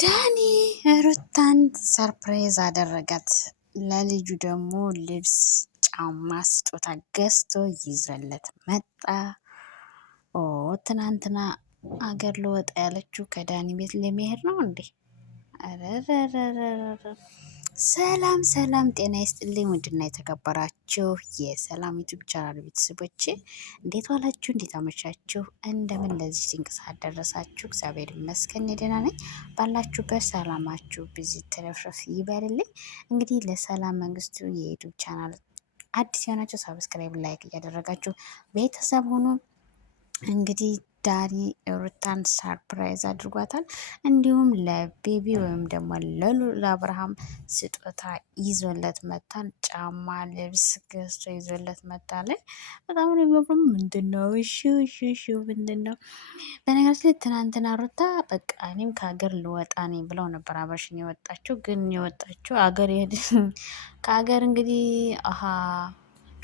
ዳኒ ሩታን ሰርፕራይዝ አደረጋት። ለልጁ ደግሞ ልብስ፣ ጫማ ስጦታ ገዝቶ ይዞለት መጣ። ኦ ትናንትና አገር ልወጣ ያለችው ከዳኒ ቤት ለመሄድ ነው እንዴ? ሰላም ሰላም፣ ጤና ይስጥልኝ ውድና የተከበራችሁ የሰላም ዩቲዩብ ቻናል ቤተሰቦቼ እንዴት ዋላችሁ? እንዴት አመሻችሁ? እንደምን ለዚህ ድንቅ ሰዓት ደረሳችሁ? እግዚአብሔር ይመስገን ደህና ነኝ። ባላችሁበት ሰላማችሁ ብዙ ትረፍረፍ ይበልልኝ። እንግዲህ ለሰላም መንግስቱ የዩቲዩብ ቻናል አዲስ የሆናችሁ ሰብስክራይብ፣ ላይክ እያደረጋችሁ ቤተሰብ ሆኖ እንግዲህ ዳኒ ሩታን ሰርፕራይዝ አድርጓታል። እንዲሁም ለቤቢ ወይም ደግሞ ለሉላ አብርሃም ስጦታ ይዞለት መጥቷል። ጫማ፣ ልብስ ገዝቶ ይዞለት መጥቷል። በጣም ነው የሚገርም። ምንድነው? እሺ ምንድን ነው? በነገራችን ላይ ትናንትና ሩታ በቃ እኔም ከሀገር ልወጣ ነኝ ብለው ነበር አብረሽን የወጣችው። ግን የወጣችው አገር ከሀገር እንግዲህ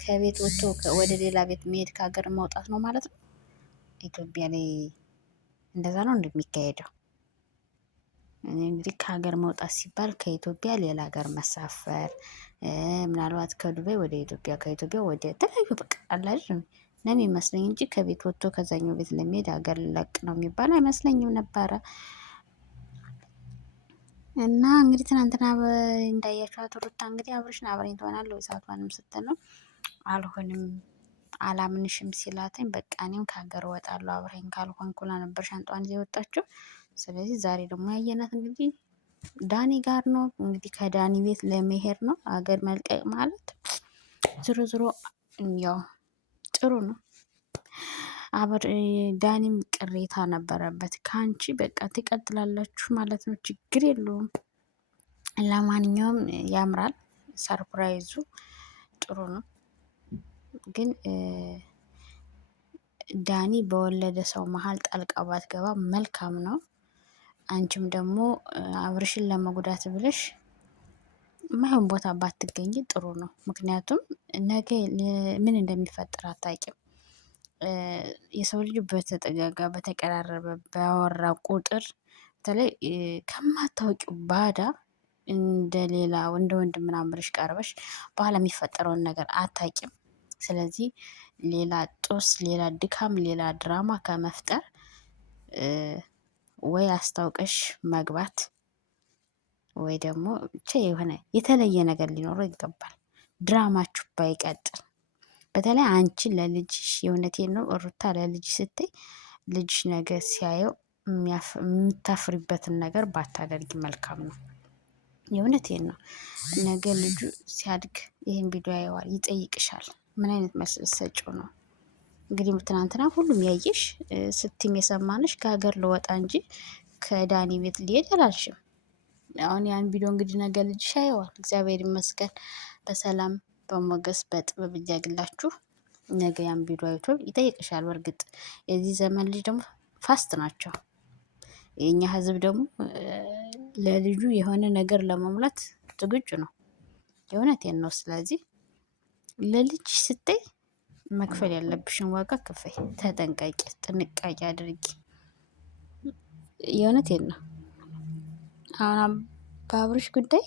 ከቤት ወጥቶ ወደ ሌላ ቤት መሄድ ከሀገር መውጣት ነው ማለት ነው። ኢትዮጵያ ላይ እንደዛ ነው እንደሚካሄደው። እኔ እንግዲህ ከሀገር መውጣት ሲባል ከኢትዮጵያ ሌላ ሀገር መሳፈር፣ ምናልባት ከዱባይ ወደ ኢትዮጵያ፣ ከኢትዮጵያ ወደ ተለያዩ በቃ አላጅ ነው የሚመስለኝ እንጂ ከቤት ወጥቶ ከዛኛው ቤት ለመሄድ ሀገር ለቅ ነው የሚባል አይመስለኝም ነበረ። እና እንግዲህ ትናንትና እንዳያችኋት ሩታ እንግዲህ አብረሽን አብረኝ ትሆናለህ ወይ ሳትሆንም ስትል ነው አልሆንም አላምንሽም ሲላትኝ በቃ እኔም ከሀገር እወጣለሁ አብረኝ ካልሆንኩ ብላ ነበር ሻንጣዋን ይዛ የወጣችው። ስለዚህ ዛሬ ደግሞ ያየናት እንግዲህ ዳኒ ጋር ነው። እንግዲህ ከዳኒ ቤት ለመሄድ ነው። ሀገር መልቀቅ ማለት ዝሮ ያው ጥሩ ነው። ዳኒም ቅሬታ ነበረበት። ከአንቺ በቃ ትቀጥላላችሁ ማለት ነው፣ ችግር የለውም። ለማንኛውም ያምራል፣ ሰርፕራይዙ ጥሩ ነው። ግን ዳኒ በወለደ ሰው መሀል ጣልቃ ባትገባ መልካም ነው። አንቺም ደግሞ አብርሽን ለመጉዳት ብለሽ የማይሆን ቦታ ባትገኝ ጥሩ ነው። ምክንያቱም ነገ ምን እንደሚፈጠር አታውቂም። የሰው ልጅ በተጠጋጋ በተቀራረበ ባወራ ቁጥር በተለይ ከማታውቂው ባዳ እንደ ሌላ እንደ ወንድም ምናምን ብለሽ ቀርበሽ በኋላ የሚፈጠረውን ነገር አታውቂም። ስለዚህ ሌላ ጦስ፣ ሌላ ድካም፣ ሌላ ድራማ ከመፍጠር ወይ አስታውቀሽ መግባት ወይ ደግሞ ብቻ የሆነ የተለየ ነገር ሊኖረው ይገባል። ድራማችሁ ባይቀጥል። በተለይ አንቺ ለልጅሽ የእውነቴን ነው ሩታ ለልጅ ስትይ ልጅሽ ነገር ሲያየው የምታፍሪበትን ነገር ባታደርጊ መልካም ነው። የእውነቴን ነው። ነገ ልጁ ሲያድግ ይህን ቪዲዮ ያየዋል፣ ይጠይቅሻል። ምን አይነት መልስ ልትሰጪው ነው? እንግዲህ ትናንትና ሁሉም ያየሽ ስትም የሰማንሽ ከሀገር ልወጣ እንጂ ከዳኒ ቤት ሊሄድ አላልሽም። አሁን ያን ቪዲዮ እንግዲህ ነገ ልጅሽ ያየዋል። እግዚአብሔር ይመስገን በሰላም በሞገስ በጥበብ እያግላችሁ ነገ ያን ቪዲዮ አይቶ ይጠይቅሻል። በእርግጥ የዚህ ዘመን ልጅ ደግሞ ፋስት ናቸው። የእኛ ህዝብ ደግሞ ለልጁ የሆነ ነገር ለመሙላት ዝግጁ ነው። የእውነቴን ነው። ስለዚህ ለልጅ ስትይ መክፈል ያለብሽን ዋጋ ክፈይ፣ ተጠንቀቂ፣ ጥንቃቄ አድርጊ። የእውነቴን ነው። አሁን በአብርሽ ጉዳይ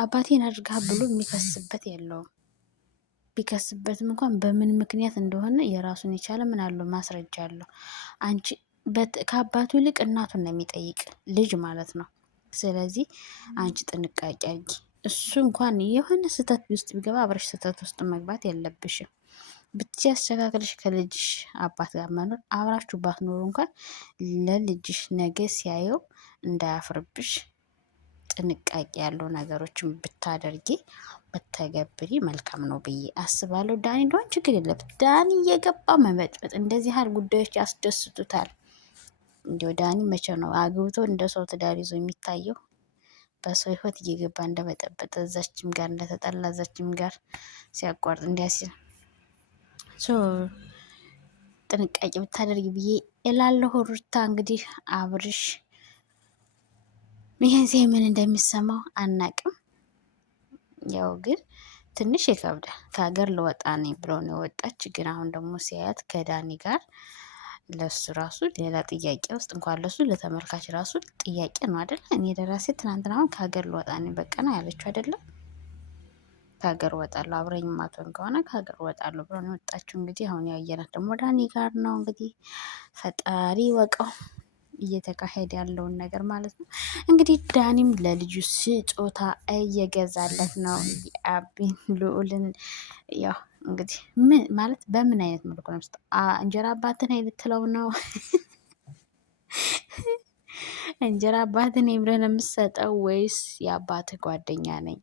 አባቴን አድርጋ ብሎ የሚከስበት የለውም። ቢከስበትም እንኳን በምን ምክንያት እንደሆነ የራሱን የቻለ ምን አለው ማስረጃ አለው። አንቺ ከአባቱ ይልቅ እናቱን ነው የሚጠይቅ ልጅ ማለት ነው። ስለዚህ አንቺ ጥንቃቄ አድርጊ። እሱ እንኳን የሆነ ስህተት ውስጥ ቢገባ አብረሽ ስህተት ውስጥ መግባት የለብሽም። ብቻ አስተካክለሽ ከልጅሽ አባት ጋር መኖር፣ አብራችሁ ባትኖሩ እንኳን ለልጅሽ ነገ ሲያየው እንዳያፍርብሽ ጥንቃቄ ያለው ነገሮችን ብታደርጊ ብተገብሪ መልካም ነው ብዬ አስባለሁ። ዳኒ እንደሆን ችግር የለበት። ዳኒ እየገባ መበጥበጥ እንደዚህ ያህል ጉዳዮች ያስደስቱታል። እንዲሁ ዳኒ መቼ ነው አግብቶ እንደ ሰው ትዳር ይዞ የሚታየው? በሰው ህይወት እየገባ እንደበጠበጠ እዛችም ጋር እንደተጠላ እዛችም ጋር ሲያቋርጥ እንዲያሲል ጥንቃቄ ብታደርግ ብዬ እላለሁ። ሩታ እንግዲህ አብርሽ ይህን ዜ ምን እንደሚሰማው አናቅም። ያው ግን ትንሽ ይከብዳል። ከሀገር ልወጣ ነኝ ብሎ ነው የወጣች። ግን አሁን ደግሞ ሲያያት ከዳኒ ጋር ለሱ ራሱ ሌላ ጥያቄ ውስጥ እንኳን ለሱ ለተመልካች ራሱ ጥያቄ ነው አይደለ? እኔ ደራሴ ትናንትና አሁን ከሀገር ልወጣ ነው በቃ ነው ያለችው አይደለም? ከሀገር ወጣለሁ አብረኝ ማትሆን ከሆነ ከሀገር ወጣለሁ ብሎ ነው የወጣችው። እንግዲህ አሁን ያየናት ደግሞ ዳኒ ጋር ነው። እንግዲህ ፈጣሪ ወቀው እየተካሄደ ያለውን ነገር ማለት ነው። እንግዲህ ዳኒም ለልጁ ስጦታ እየገዛለት ነው። የአቢን ልዑልን ያው እንግዲህ ምን ማለት በምን አይነት መልኩ ነው እንጀራ አባትን ልትለው ነው? እንጀራ አባትን ብለህ ነው የምትሰጠው ወይስ የአባትህ ጓደኛ ነኝ?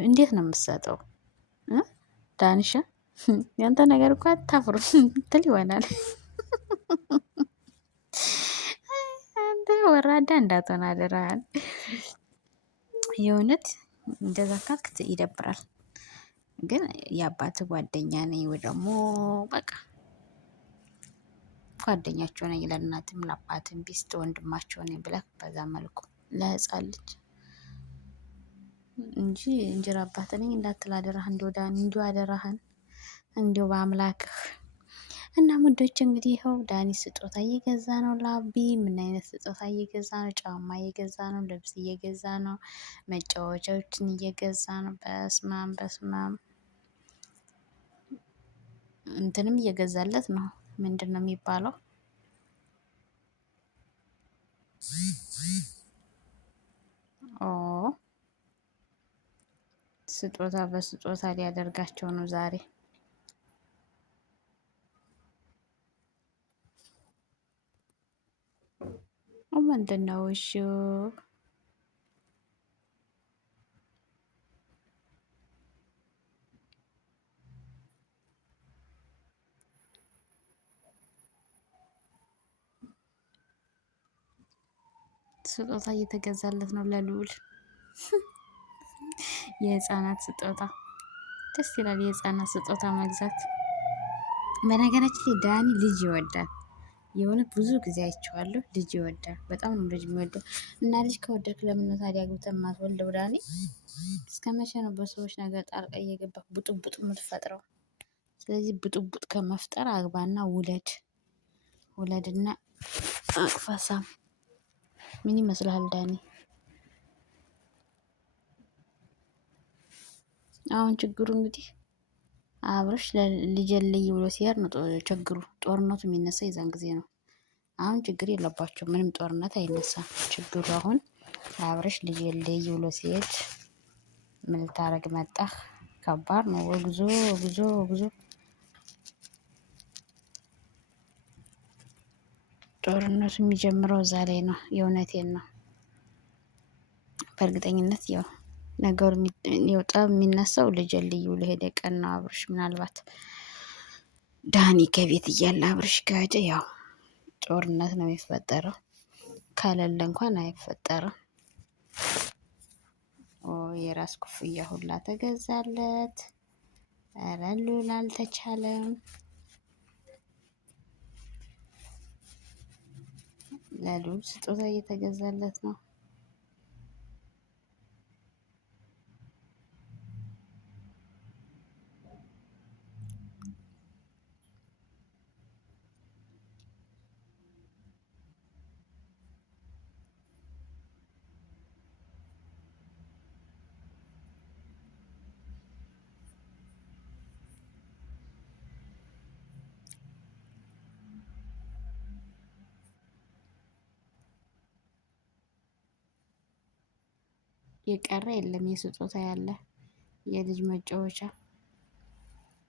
እንዴት ነው የምትሰጠው? ዳንሻ ያንተ ነገር እኮ አታፍሩ ትል ይሆናል። አንተ ወራዳ እንዳትሆን አደራህን። የእውነት እንደዛ ካልክ ይደብራል። ግን የአባት ጓደኛ ነኝ ወይ ደግሞ በቃ ጓደኛቸው ነኝ ለእናትም ለአባትም ቢስት ወንድማቸው ነኝ ብለህ በዛ መልኩ ለህፃን ልጅ እንጂ እንጀራ አባት ነኝ እንዳትል አደራህን። እንዲሁ ዳኒ እንዲሁ አደራህን እንዲሁ በአምላክህ። እና ሙዶች እንግዲህ ይኸው ዳኒ ስጦታ እየገዛ ነው ለአቢ። ምን አይነት ስጦታ እየገዛ ነው? ጫማ እየገዛ ነው፣ ልብስ እየገዛ ነው፣ መጫወቻዎችን እየገዛ ነው። በስማም በስማም እንትንም እየገዛለት ነው። ምንድን ነው የሚባለው? ኦ ስጦታ በስጦታ ሊያደርጋቸው ነው ዛሬ። ምንድን ነው እሺ? ስጦታ እየተገዛለት ነው ለልዑል። የህፃናት ስጦታ ደስ ይላል። የህፃናት ስጦታ መግዛት። በነገራችን ላይ ዳኒ ልጅ ይወዳል። የእውነት ብዙ ጊዜ አይቼዋለሁ። ልጅ ይወዳል። በጣም ነው ልጅ የሚወደው። እና ልጅ ከወደድክ ለምን ነው ታዲያ አግብተህ የማትወልደው? ዳኒ እስከ መቼ ነው በሰዎች ነገር ጣልቃ እየገባህ ቡጥቡጥ የምትፈጥረው? ስለዚህ ቡጥቡጥ ከመፍጠር አግባና ውለድ። ውለድና አቅፋሳም። ምን ይመስልሃል ዳኒ? አሁን ችግሩ እንግዲህ አብርሽ ልጅ ልይ ብሎ ሲሄድ ነው ችግሩ። ጦርነቱ የሚነሳ የዛን ጊዜ ነው። አሁን ችግር የለባቸው፣ ምንም ጦርነት አይነሳም። ችግሩ አሁን አብርሽ ልጅ ልይ ብሎ ሲሄድ ምን ልታረግ መጣህ? ከባድ ነው። ጉዞ ጉዞ ጉዞ። ጦርነቱ የሚጀምረው እዛ ላይ ነው። የእውነቴን ነው። በእርግጠኝነት ያው ነገሩ ጠብ የሚነሳው ልጅ ልዩ ለሄደ ቀን ነው። አብርሽ ምናልባት ዳኒ ከቤት እያለ አብርሽ ከሄደ ያው ጦርነት ነው የሚፈጠረው። ካለለ እንኳን አይፈጠርም። የራስ ኩፍያ ሁላ ተገዛለት። ኧረ ልዑል አልተቻለም። ለልዑል ስጦታ እየተገዛለት ነው። የቀረ የለም። የስጦታ ያለ የልጅ መጫወቻ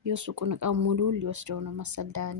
የሱቁን እቃ ሙሉውን ሊወስደው ነው መሰል ዳኒ።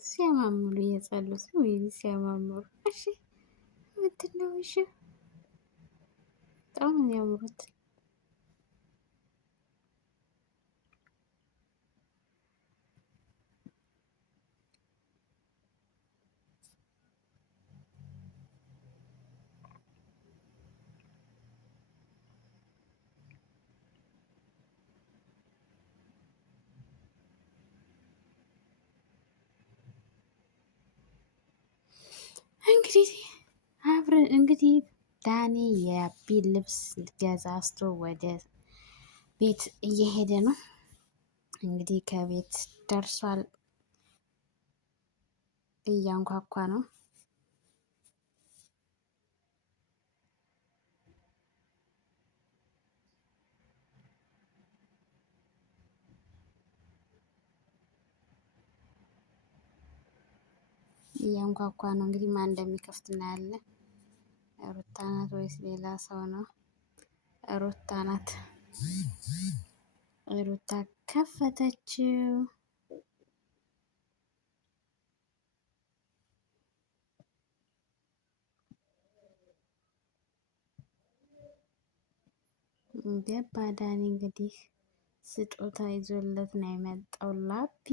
ሲያማምሩ እየጸሉት ነው ወይ ሲያማምሩ! እሺ ምንድን ነው? እሺ በጣም ነው የሚያምሩት። እንግዲህ አብረን እንግዲህ ዳኒ የአቢን ልብስ ገዛዝቶ ወደ ቤት እየሄደ ነው። እንግዲህ ከቤት ደርሷል። እያንኳኳ ነው። እያንኳኳ ነው። እንግዲህ ማን እንደሚከፍት እናያለን። ሩታ ናት ወይስ ሌላ ሰው ነው? ሩታ ናት። ሩታ ከፈተችው። ገባ ዳኒ እንግዲህ ስጦታ ይዞለት ነው የመጣው ላቢ።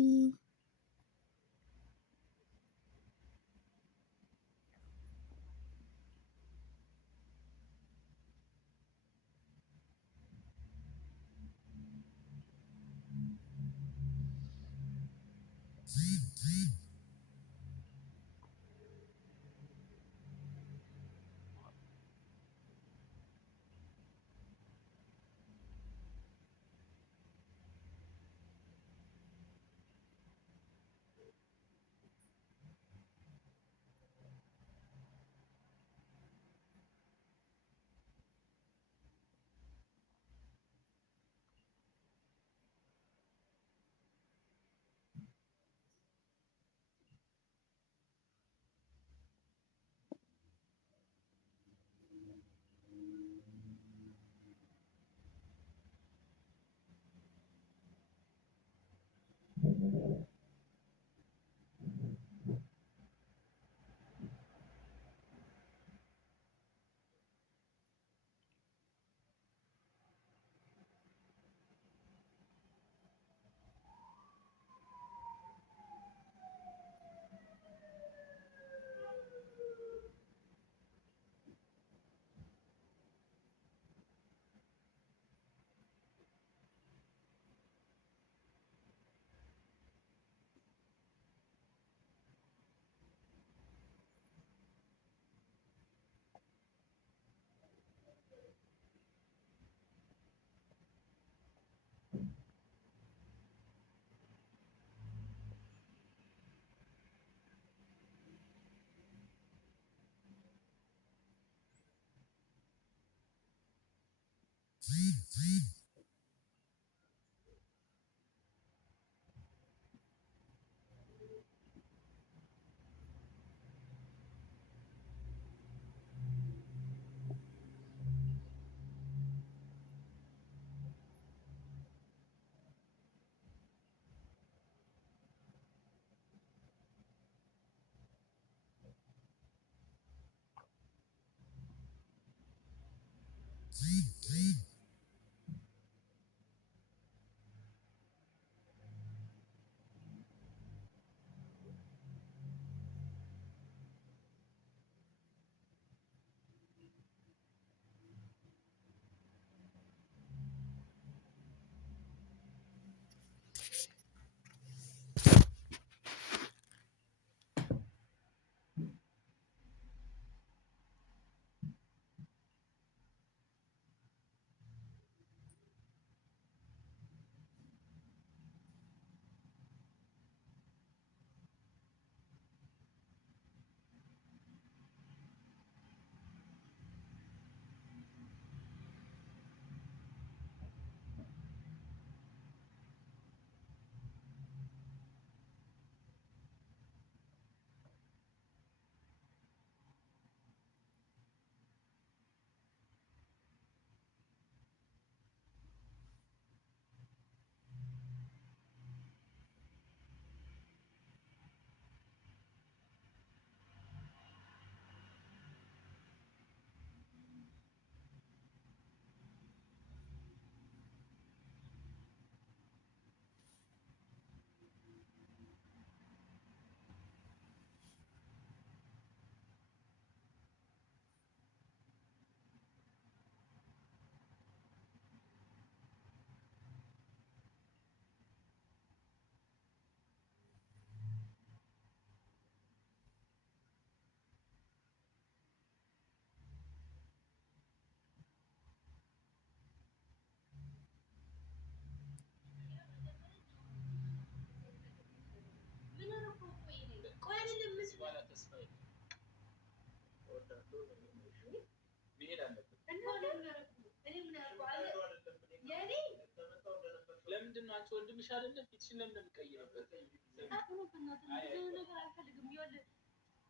ለምንድን ነው አንቺ ወንድምሽ አይደለም? ፊትሽን ለምን እንደምትቀይርበት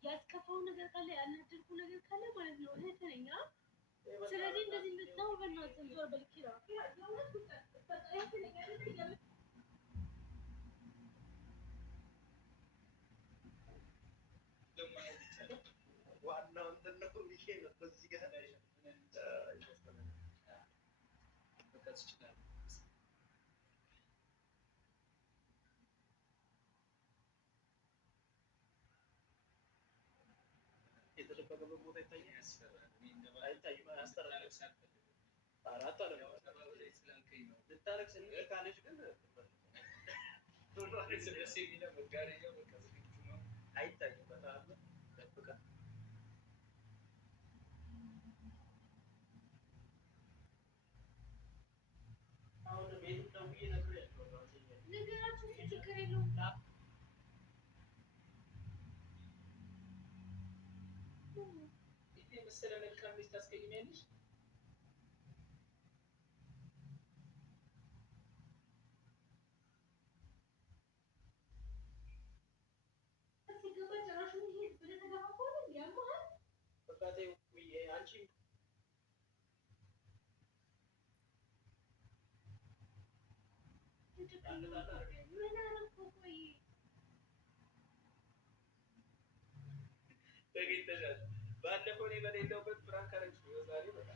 ያስከፋው ነገር ካለ ያናደድኩ ነገር ካለ ማለት ነው እህት ነኝ። ስለዚህ እንደዚህ እንድትተው በእናትህ ዞር በል ኪራ። ዋናው እንትን ነው ብዬ ነው እዚህ ጋር የተደበቀበት ቦታ ይታያል። አይታይም። አያስጠራም። አራት አለ ልታለቅስ ካለች ግን አይታይም። በጣም ደብቃ አሁን ቤት ደውዬ ነግሬያቸዋለሁ። ነገራችሁ ችግር የለውም። መሰለ መልካም ልጅ ታስቀይሚያለሽ። ባለፈው እኔ በሌለውበት ፍራንክ አረግሽ። ዛሬ በቃ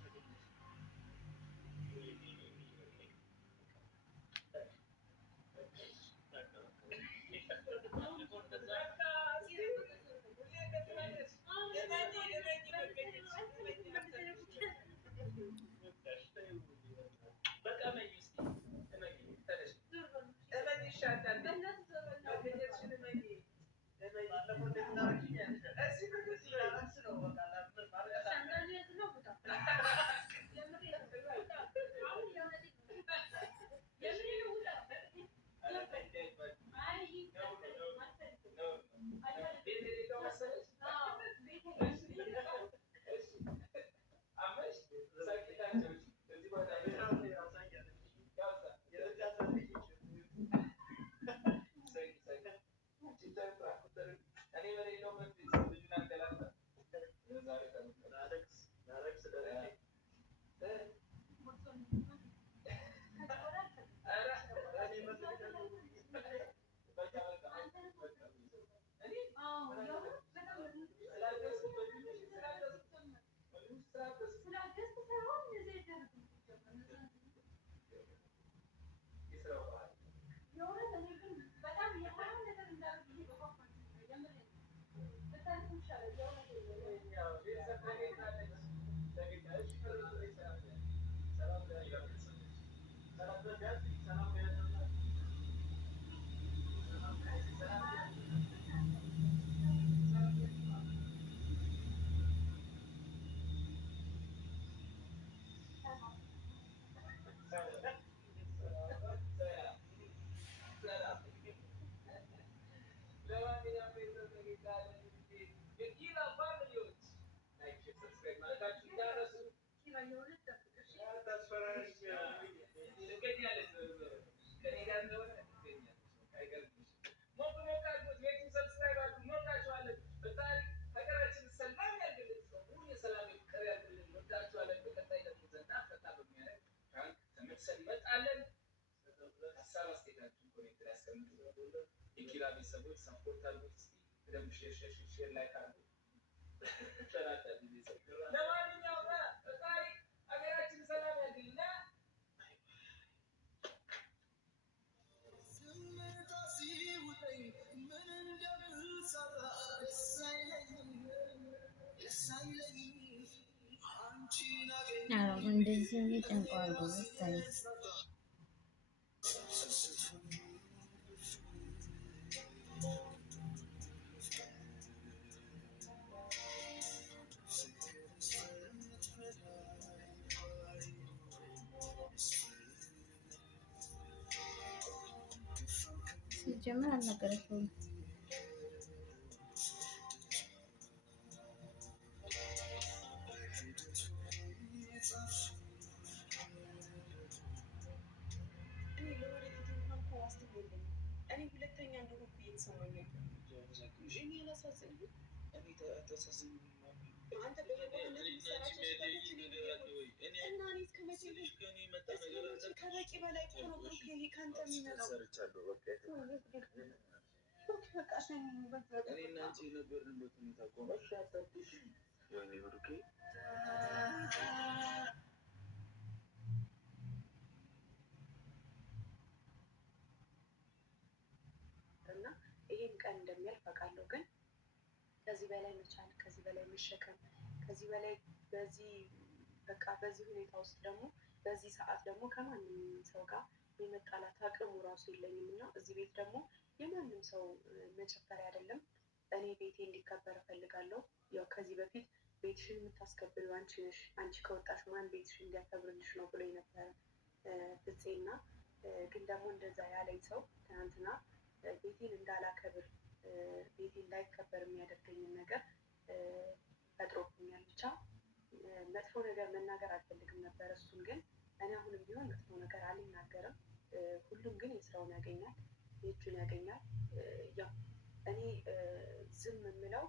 የኪራ ቤተሰቦች ሰፖርት አድርጉት። በደንብ ሼር ላይክ አድርጉ። ለማንኛውም ፈጣሪ ሀገራችን ሰላም ያድርግልና እንደዚህ ጨንቋል ጎበዝ። ሲጀመር አልነገረችውም። እኔ አላሳዝንህም። አንተ በየዋህነት የምትሰራቸው ስህተቶች እና እኔ እስከ መቼ ከበቂ በላይ እኮ ነው ብሩክ፣ ይሄ ከአንተ የሚመጣው በቃ እኔ እና አንቺ የነበርንበት ሁኔታ እኮ ነው። ወይኔ ብሩኬ እና ይሄን ቀን እንደሚያልፍ አውቃለሁ። ግን ከዚህ በላይ መቻል፣ ከዚህ በላይ መሸከም፣ ከዚህ በላይ በዚህ ሁኔታ ውስጥ ደግሞ በዚህ ሰዓት ደግሞ ከማንም ሰው ጋር የመጣላት አቅሙ ራሱ የለኝም እና እዚህ ቤት ደግሞ የማንም ሰው መጨፈሪያ አይደለም። እኔ ቤቴ እንዲከበር እፈልጋለሁ። ያው ከዚህ በፊት ቤትሽን የምታስከብሪው አንቺ ነሽ፣ አንቺ ከወጣሽ ማን ቤትሽን እንዲያከብርልሽ ነው ብሎ የነበረ ፍፄና ግን ደግሞ እንደዛ ያለኝ ሰው ትናንትና ቤቴን እንዳላከብር ቤቴ እንዳይከበር የሚያደርገኝን ነገር ፈጥሮብኛል። ብቻ መጥፎ ነገር መናገር አልፈልግም ነበር እሱን። ግን እኔ አሁንም ቢሆን መጥፎ ነገር አልናገርም። ሁሉም ግን የስራውን ያገኛል፣ የእጁን ያገኛል። ያው እኔ ዝም የምለው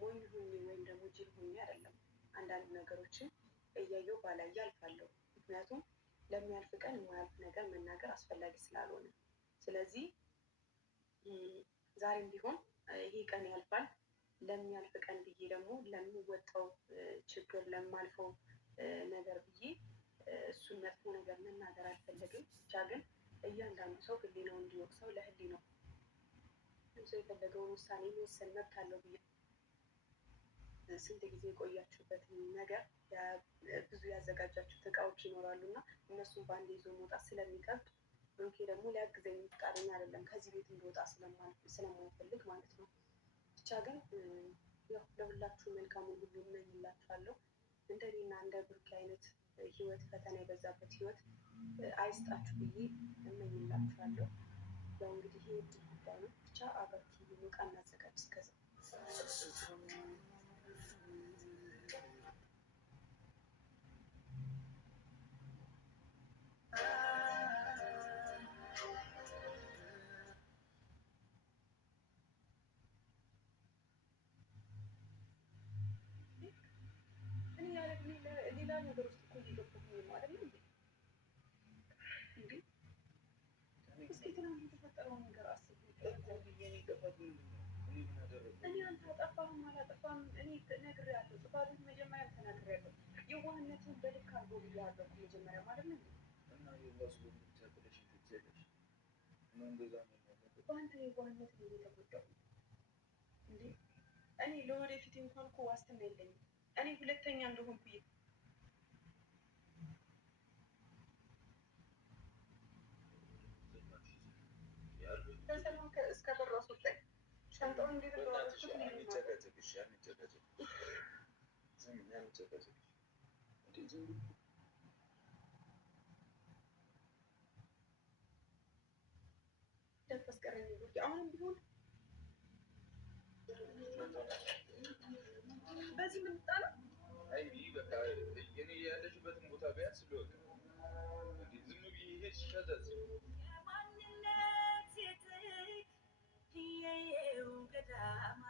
ሞኝ ሁኜ ወይም ደግሞ ጅል ሁኜ አይደለም። አንዳንድ ነገሮችን እያየሁ ባላየ አልፋለሁ። ምክንያቱም ለሚያልፍ ቀን የማያልፍ ነገር መናገር አስፈላጊ ስላልሆነ፣ ስለዚህ ዛሬም ቢሆን ይሄ ቀን ያልፋል። ለሚያልፍ ቀን ብዬ ደግሞ ለምወጣው ችግር ለማልፈው ነገር ብዬ እሱን መጥፎ ነገር መናገር አልፈለግም። ብቻ ግን እያንዳንዱ ሰው ህሊናው እንዲወቅሰው ለህሊናው ሰው የፈለገውን ውሳኔ መወሰን መብት አለው ብዬ ስንት ጊዜ የቆያችሁበትን ነገር ብዙ ያዘጋጃችሁት እቃዎች ይኖራሉ እና እነሱን በአንድ ይዞ መውጣት ስለሚከብድ ብሩኬ ደግሞ ሊያግዘኝ ፈቃደኛ አይደለም፣ ከዚህ ቤት እንዲወጣ ስለማይፈልግ ማለት ነው። ብቻ ግን ያው ለሁላችሁ መልካሙን ሁሉ እመኝላችኋለሁ። እንደኔና እንደ ብሩኬ አይነት ህይወት፣ ፈተና የበዛበት ህይወት አይስጣችሁ ብዬ እመኝላችኋለሁ። ያው እንግዲህ ይሄ እድል ጉዳይ ነው። ብቻ አብራችሁ ሁሉ እቃ እናዘጋጅ እስከዛ ሌላ ነገር ውስጥ እኮ እየገባሁኝ ነው አይደል እንዴ? እስኪ ትናንት የተፈጠረውን ነገር አስብ። እኔ አንተ አጠፋህም አላጠፋህም እኔ ነግሬሃለሁ። ጥፋቱን መጀመሪያ ተናግሬያለሁ። የዋህነትን በልክ አድርጎ ብያለሁ መጀመሪያ ማለት ነው። በአንተ የዋህነት ነው የተጎዳው እንዴ? እኔ ለወደፊት እንኳን እኮ ዋስትና የለኝም። እኔ ሁለተኛ እንደሆንኩ በሰላም እስከ በር አስወጣኝ። ሻንጣውን እንዴት እንዳታስቀረኝ አሁንም ቢሆን በዚህ ምን ጣላ? አይ በቃ እኔ ያለሽበትን ቦታ ቢያንስ ልወቅ። ዝም ብዬ ሄድሽ ከዛ የማንነት የጥቅ የየው ገዳማ